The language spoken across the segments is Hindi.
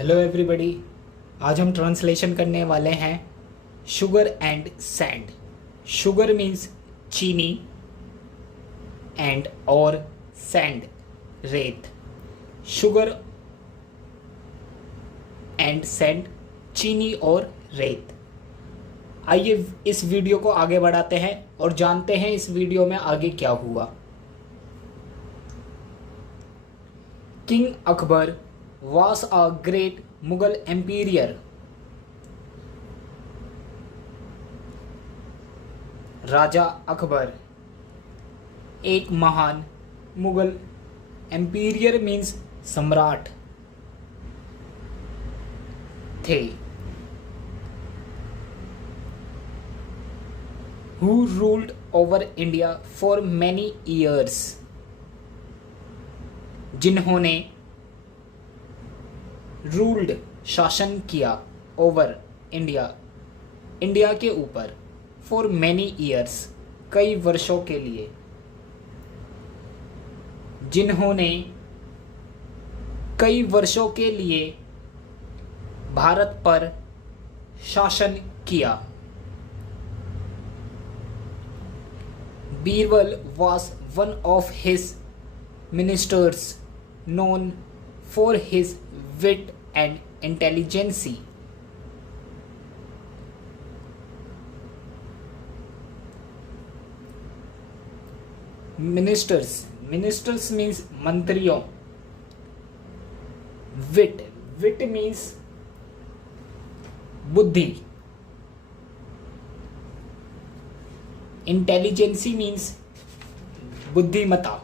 Hello everybody. आज हम ट्रांसलेशन करने वाले हैं sugar and sand. Sugar means चीनी एंड और सैंड रेत। शुगर एंड सैंड चीनी और रेत। आइए इस वीडियो को आगे बढ़ाते हैं और जानते हैं इस वीडियो में आगे क्या हुआ। King Akbar was a great Mughal emperor. राजा अकबर एक महान मुगल एम्पीरियर मीन्स सम्राट थे। Who ruled over India for many years. जिन्होंने रूल्ड शासन किया ओवर इंडिया इंडिया के ऊपर फॉर मैनी ईयर्स कई वर्षों के लिए। जिन्होंने कई वर्षों के लिए भारत पर शासन किया। Birbal was one of his ministers known for his wit and intelligence. Ministers means मंत्रियों। wit means बुद्धि। intelligence means बुद्धिमता।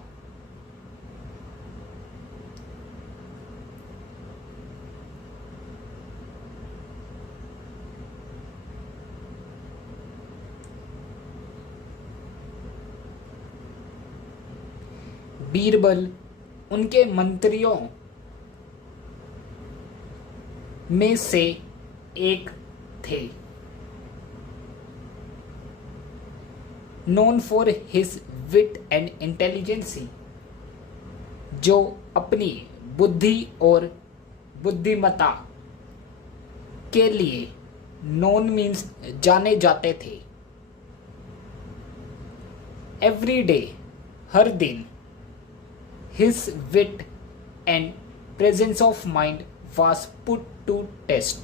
बीरबल उनके मंत्रियों में से एक थे। Known for his wit and intelligency, जो अपनी बुद्धि और बुद्धिमता के लिए नोन मीन्स जाने जाते थे। एवरी डे हर दिन his wit and presence of mind was put to test.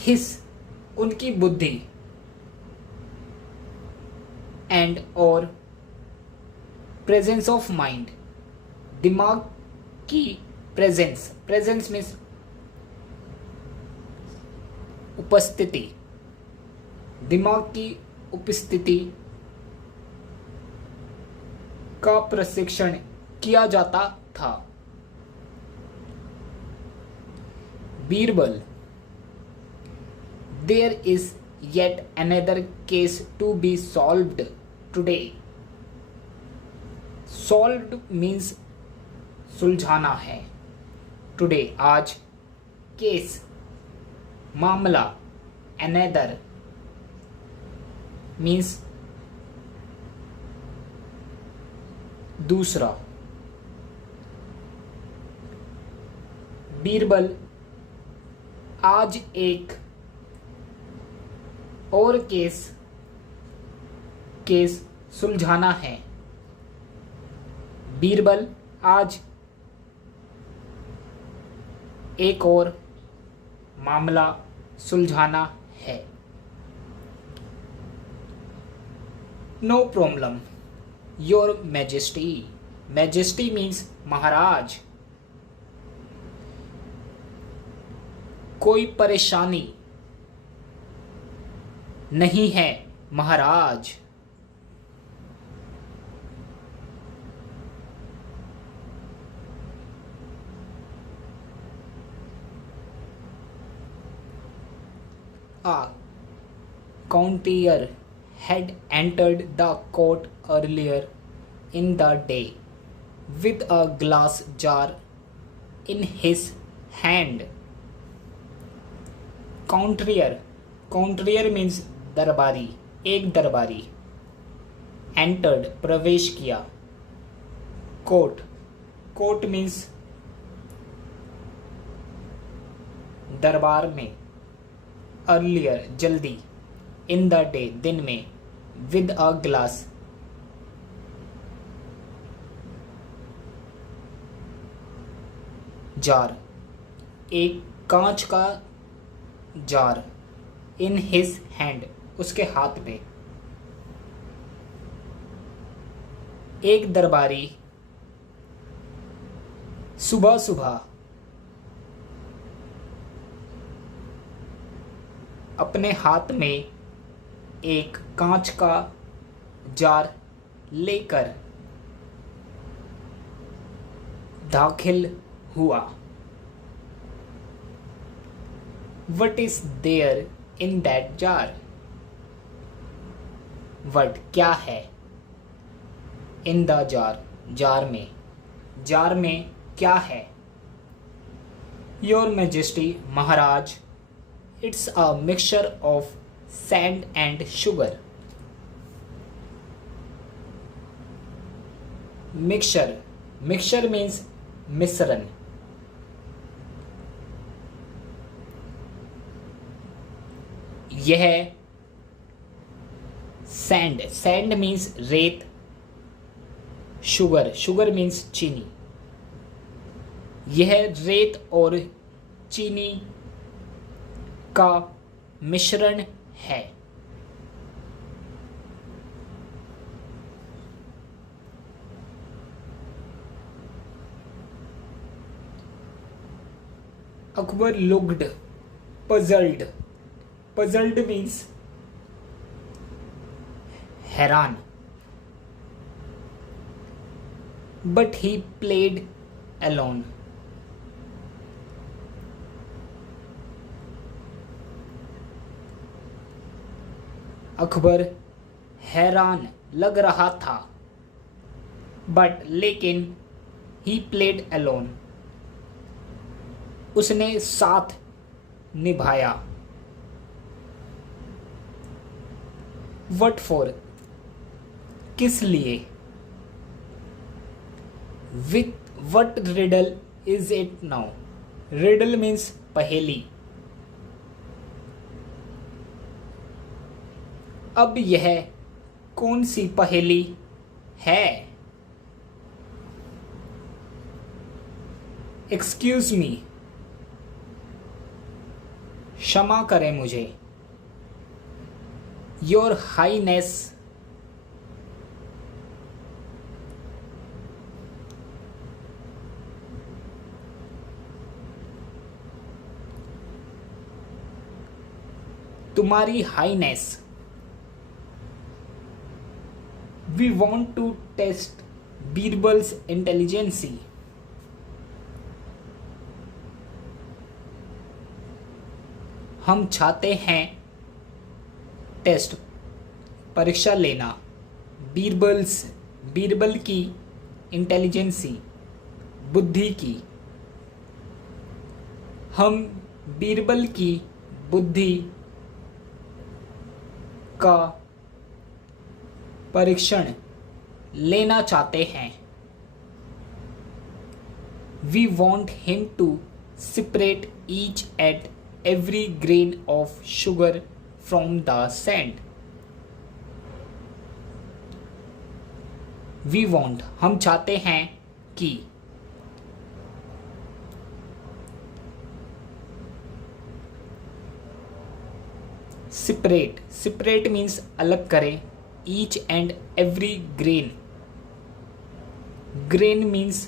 His उनकी बुद्धि and और presence of mind दिमाग की presence means उपस्थिति। दिमाग की उपस्थिति का प्रशिक्षण किया जाता था। Birbal there is yet another case to be solved today. Solved means सुलझाना है। टुडे आज, केस मामला, अनदर मीन्स दूसरा। बीरबल आज एक और केस सुलझाना है। बीरबल आज एक और मामला सुलझाना है। No problem your majesty. Majesty means महाराज। कोई परेशानी नहीं है महाराज। A courtier had entered the court earlier in the day with a glass jar in his hand. Courtier means दरबारी, एक दरबारी। एंटर्ड प्रवेश किया। कोर्ट कोर्ट मीन्स दरबार में, अर्लियर जल्दी, इन द डे दिन में, विद अ ग्लास जार एक कांच का जार, इन हिज हैंड उसके हाथ में, एक दरबारी सुबह सुबह अपने हाथ में एक कांच का जार लेकर दाखिल हुआ। What is there in that jar? What क्या है? In the jar जार में, जार में क्या है? Your Majesty Maharaj, it's a mixture of sand and sugar. Mixture means मिश्रण। यह सैंड मीन्स रेत, शुगर मीन्स चीनी। यह रेत और चीनी का मिश्रण है। Akbar looked puzzled. Puzzled means हैरान। But he played alone. Akbar हैरान लग रहा था, बट लेकिन ही प्लेड अलोन उसने साथ निभाया। वट फॉर किस लिए। With what riddle is it now. Riddle means पहेली। अब यह कौन सी पहेली है। एक्सक्यूज मी, क्षमा करें मुझे। योर हाईनेस, तुम्हारी highness. We want to test Birbal's intelligency. हम चाहते हैं टेस्ट परीक्षा लेना, बीरबल की इंटेलिजेंसी बुद्धि की। हम बीरबल की बुद्धि का परीक्षण लेना चाहते हैं। We want him to separate each and every grain of sugar from the sand. We want, हम चाहते हैं कि। separate means अलग करें। each and every grain means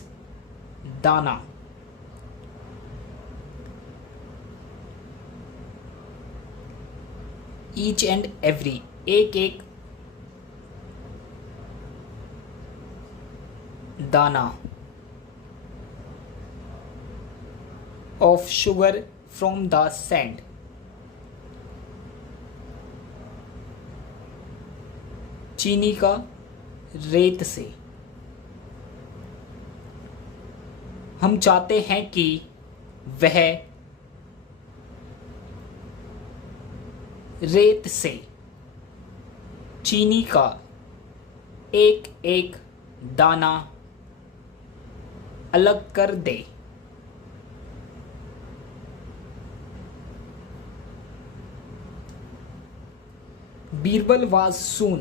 दाना। ईच एंड एवरी एक एक दाना of sugar from the sand, चीनी का रेत से। हम चाहते हैं कि वह रेत से चीनी का एक एक दाना अलग कर दे। Birbal was soon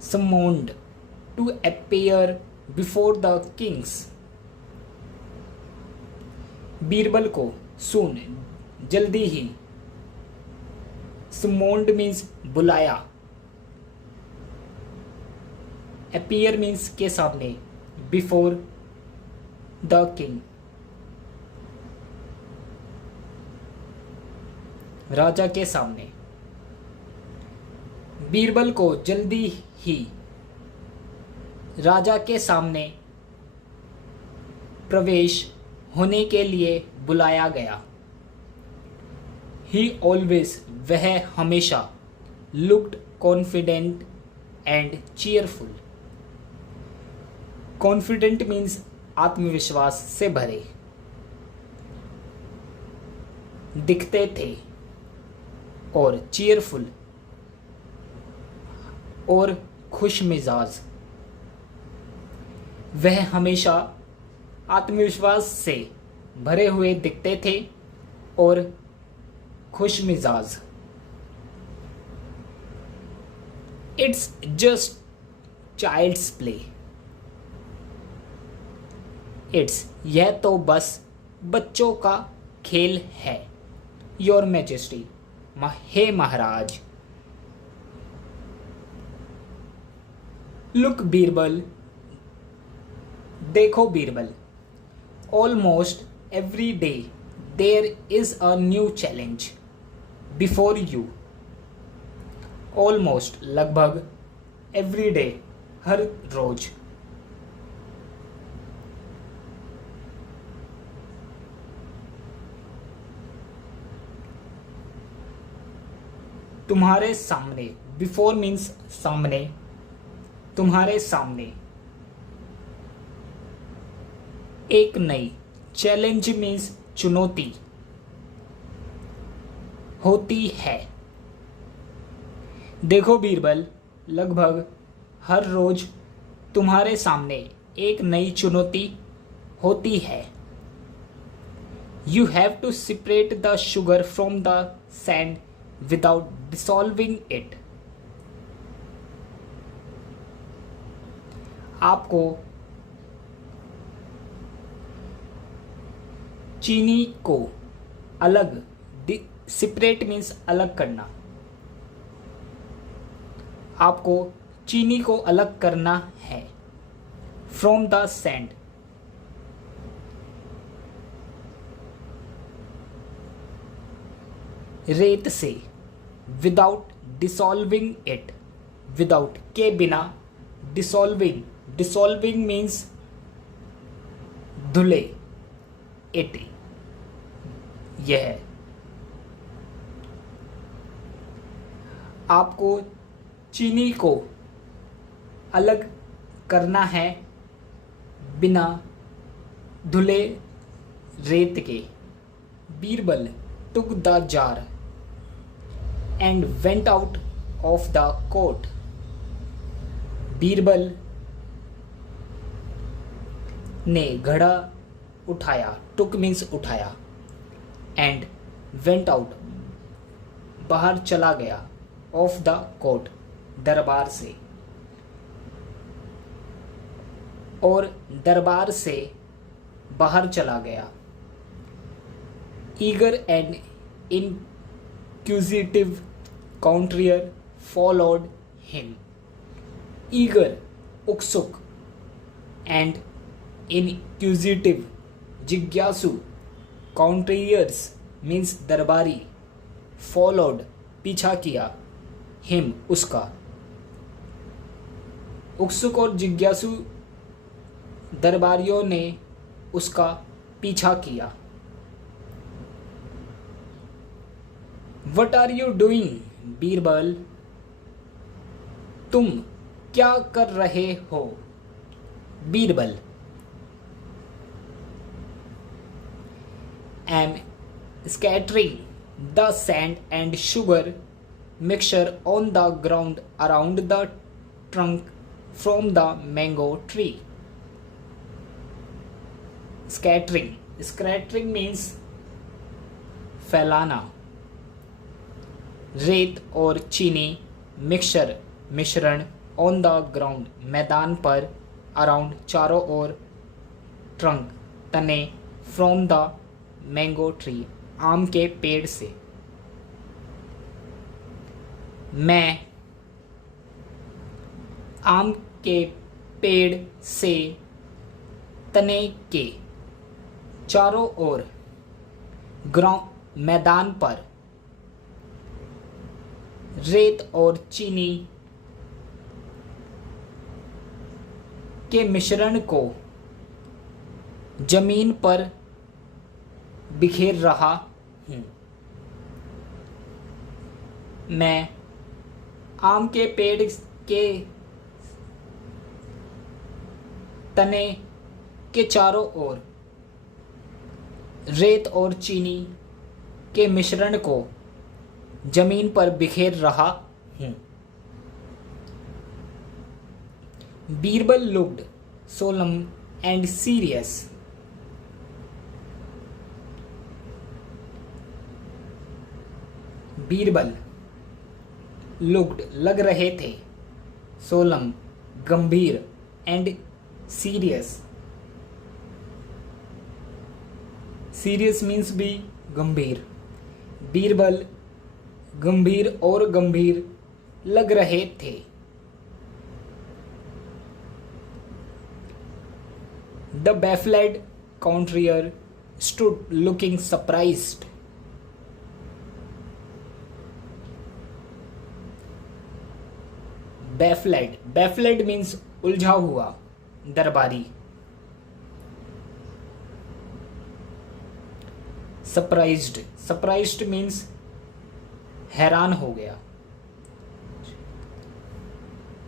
summoned to appear before the kings। Birbal को soon जल्दी ही, summoned means बुलाया, appear means के सामने, before the king राजा के सामने। बीरबल को जल्दी ही राजा के सामने प्रवेश होने के लिए बुलाया गया। He always वह हमेशा looked confident and cheerful। Confident means आत्मविश्वास से भरे, दिखते थे, और cheerful और खुश मिजाज। वह हमेशा आत्मविश्वास से भरे हुए दिखते थे और खुश मिजाज। It's just child's play. It's यह तो बस बच्चों का खेल है। योर मैजेस्टी हे महाराज। लुक बीरबल देखो Birbal. Almost every day there is a new challenge before you. Almost लगभग, एवरी डे हर रोज। तुम्हारे सामने, बिफोर मीन्स सामने, तुम्हारे सामने एक नई, चैलेंज मीन्स चुनौती, होती है। देखो बीरबल लगभग हर रोज तुम्हारे सामने एक नई चुनौती होती है। You have to separate the sugar from the sand without dissolving it। आपको चीनी को अलग, सेपरेट मीन्स अलग करना, आपको चीनी को अलग करना है। फ्रॉम द सैंड रेत से। विदाउट डिसॉल्विंग इट, विदाउट के बिना, dissolving, dissolving means Dhule, it यह। आपको चीनी को अलग करना है बिना धुले रेत के। Birbal took the jar and went out of the court। Birbal ने घड़ा उठाया, took means उठाया, and went out बाहर चला गया, of the court दरबार से, और दरबार से बाहर चला गया। Eager and inquisitive courtier followed him। Eager उत्सुक, and inquisitive जिज्ञासु, courtiers means दरबारी, followed पीछा किया, him उसका। उत्सुक और जिज्ञासु दरबारियों ने उसका पीछा किया। What are you doing, Birbal? तुम क्या कर रहे हो? Birbal am scattering the sand and sugar mixture on the ground around the trunk from the mango tree। Scattering means फैलाना। रेत और चीनी मिश्रण ऑन द ग्राउंड मैदान पर, अराउंड चारों ओर, ट्रंक तने, फ्रॉम द मैंगो ट्री आम के पेड़ से। मैं आम के पेड़ से तने के चारों ओर, ग्राउंड मैदान पर, रेत और चीनी के मिश्रण को जमीन पर बिखेर रहा हूं। मैं आम के पेड़ के तने के चारों ओर रेत और चीनी के मिश्रण को जमीन पर बिखेर रहा हूं। Birbal looked solemn and serious. Birbal looked लग रहे थे, सोलम गंभीर, एंड सीरियस मीन्स भी गंभीर। बीरबल गंभीर और गंभीर लग रहे थे। The baffled courtier stood looking surprised. Baffled means उलझा हुआ, दरबारी। Surprised means हैरान हो गया।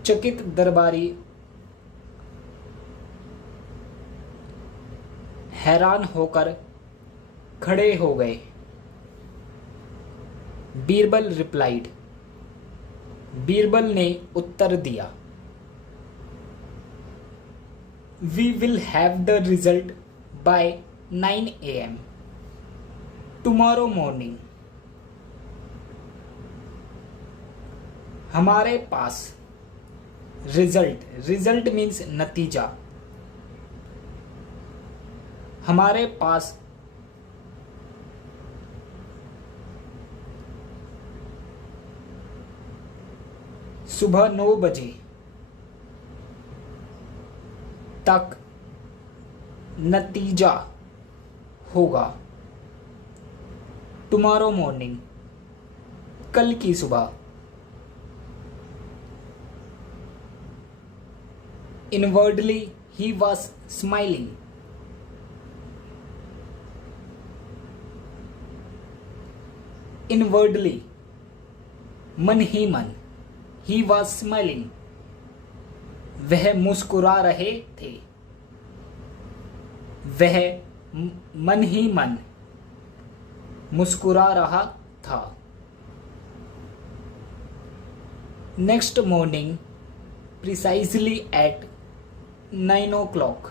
चकित दरबारी हैरान होकर खड़े हो गए। बीरबल रिप्लाइड। बीरबल ने उत्तर दिया, we will have the result by 9 AM tomorrow morning. हमारे पास रिजल्ट मीन्स नतीजा। हमारे पास सुबह 9 बजे तक नतीजा होगा। टुमारो मॉर्निंग कल की सुबह। Inwardly he was smiling. Inwardly मन ही मन, ही वॉज स्माइलिंग वह मुस्कुरा रहे थे। वह मन ही मन मुस्कुरा रहा था। Next morning precisely at 9 o'clock।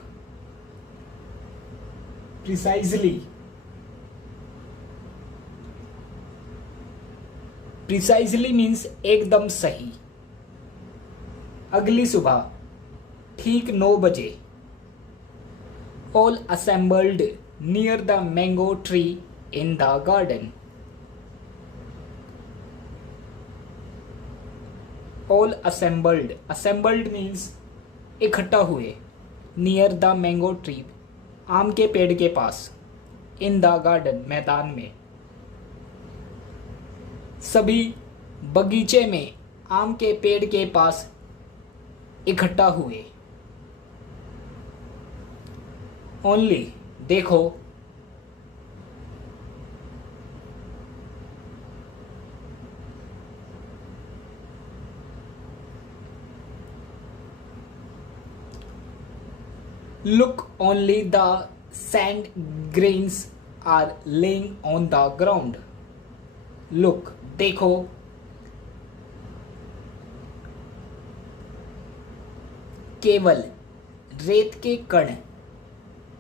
Precisely means एकदम सही। अगली सुबह ठीक 9 बजे। All assembled near the mango tree in the garden. All assembled means इकट्ठा हुए। नियर द मैंगो ट्री आम के पेड़ के पास। इन द गार्डन मैदान में। सभी बगीचे में आम के पेड़ के पास इकट्ठा हुए। ओनली देखो। Look, only the sand grains are laying on the ground. Look, देखो। केवल रेत के कण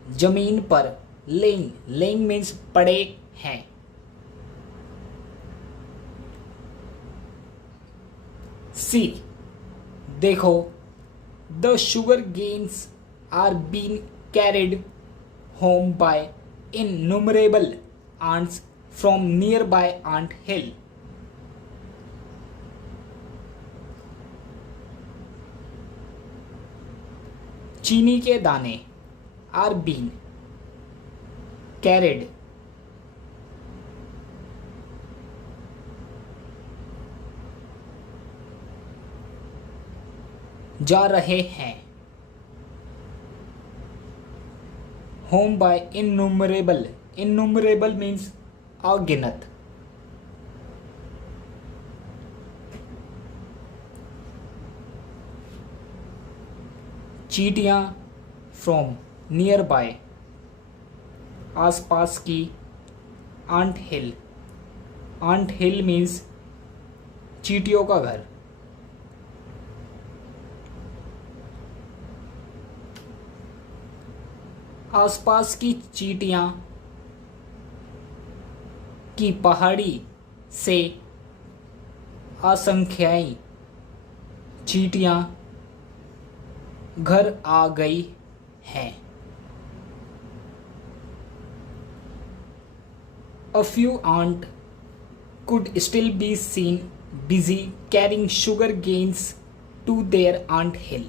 जमीन पर लेइंग, लेइंग मीन्स पड़े हैं। सी, देखो, the sugar grains are been carried home by innumerable ants from nearby ant hill. चीनी के दाने आर बीन कैरिड जा रहे हैं होम बाय इननुमरेबल, इननुमरेबल मीन्स अगिनत, चींटियां फ्रॉम नियर बाय, आसपास की, आंट हिल, आंट हिल मीन्स चींटियों का घर। आसपास की चींटियां की पहाड़ी से असंख्याई चींटियां घर आ गई हैं। A few ant could still be seen busy carrying sugar canes to their ant hill.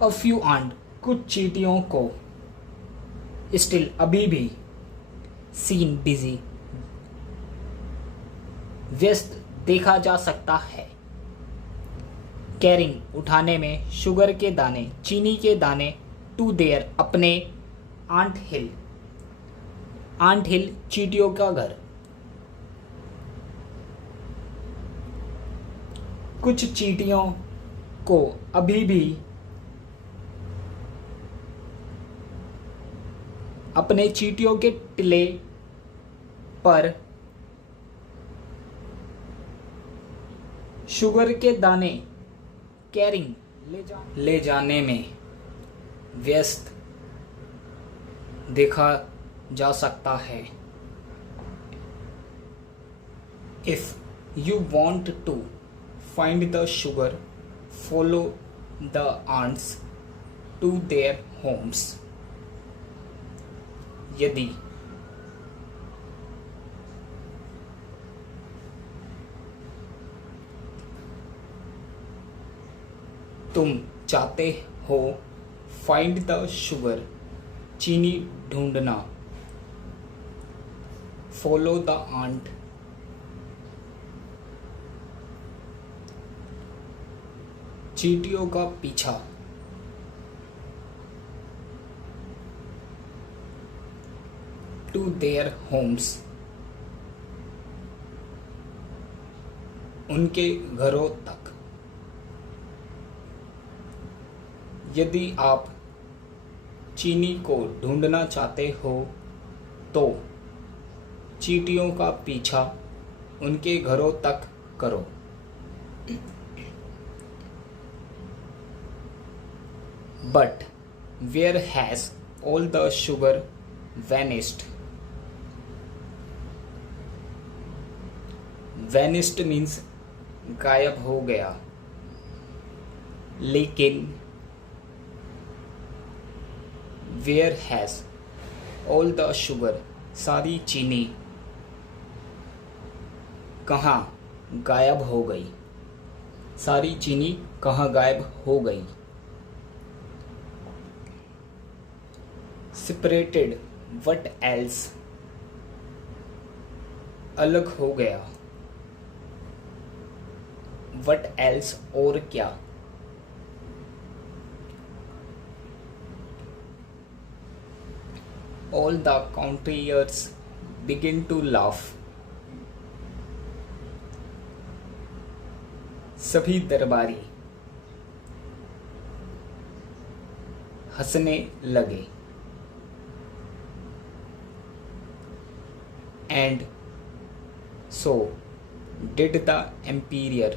A few ant, कुछ चींटियों को, स्टिल अभी भी, सीन बिजी व्यस्त देखा जा सकता है, कैरिंग उठाने में, शुगर के दाने चीनी के दाने, टू देयर अपने, आंट हिल, आंट हिल चींटियों का घर। कुछ चींटियों को अभी भी अपने चींटियों के टिले पर शुगर के दाने कैरिंग ले जाने में व्यस्त देखा जा सकता है। If you want to find the sugar, follow the ants to their homes. यदि तुम चाहते हो फाइंड द शुगर, चीनी ढूंढना, फॉलो द आंट चींटियों का पीछा, टू देयर होम्स उनके घरों तक। यदि आप चीनी को ढूंढना चाहते हो तो चींटियों का पीछा उनके घरों तक करो। But where has all the sugar vanished? Vanished means गायब हो गया, लेकिन where has all the sugar सारी चीनी कहाँ गायब हो गई, सारी चीनी कहाँ गायब हो गई। सेपरेटेड, व्हाट एल्स अलग हो गया, व्हाट एल्स और क्या। All the courtiers begin to laugh. सभी दरबारी हंसने लगे। And so did the emperor.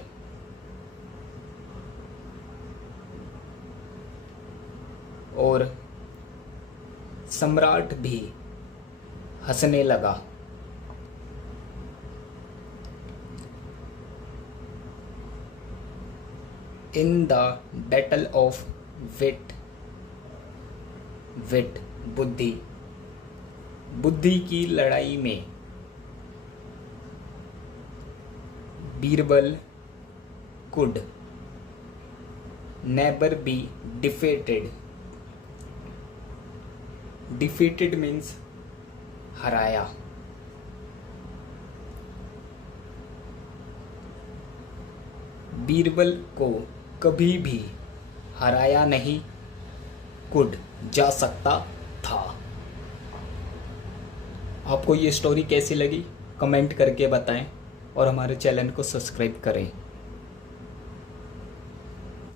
और सम्राट भी हंसने लगा। इन द बैटल ऑफ विट, विट बुद्धि, बुद्धि की लड़ाई में Birbal could never be defeated. Defeated means हराया। बीरबल को कभी भी हराया नहीं, कुड जा सकता था। आपको ये स्टोरी कैसी लगी कमेंट करके बताएं और हमारे चैनल को सब्सक्राइब करें।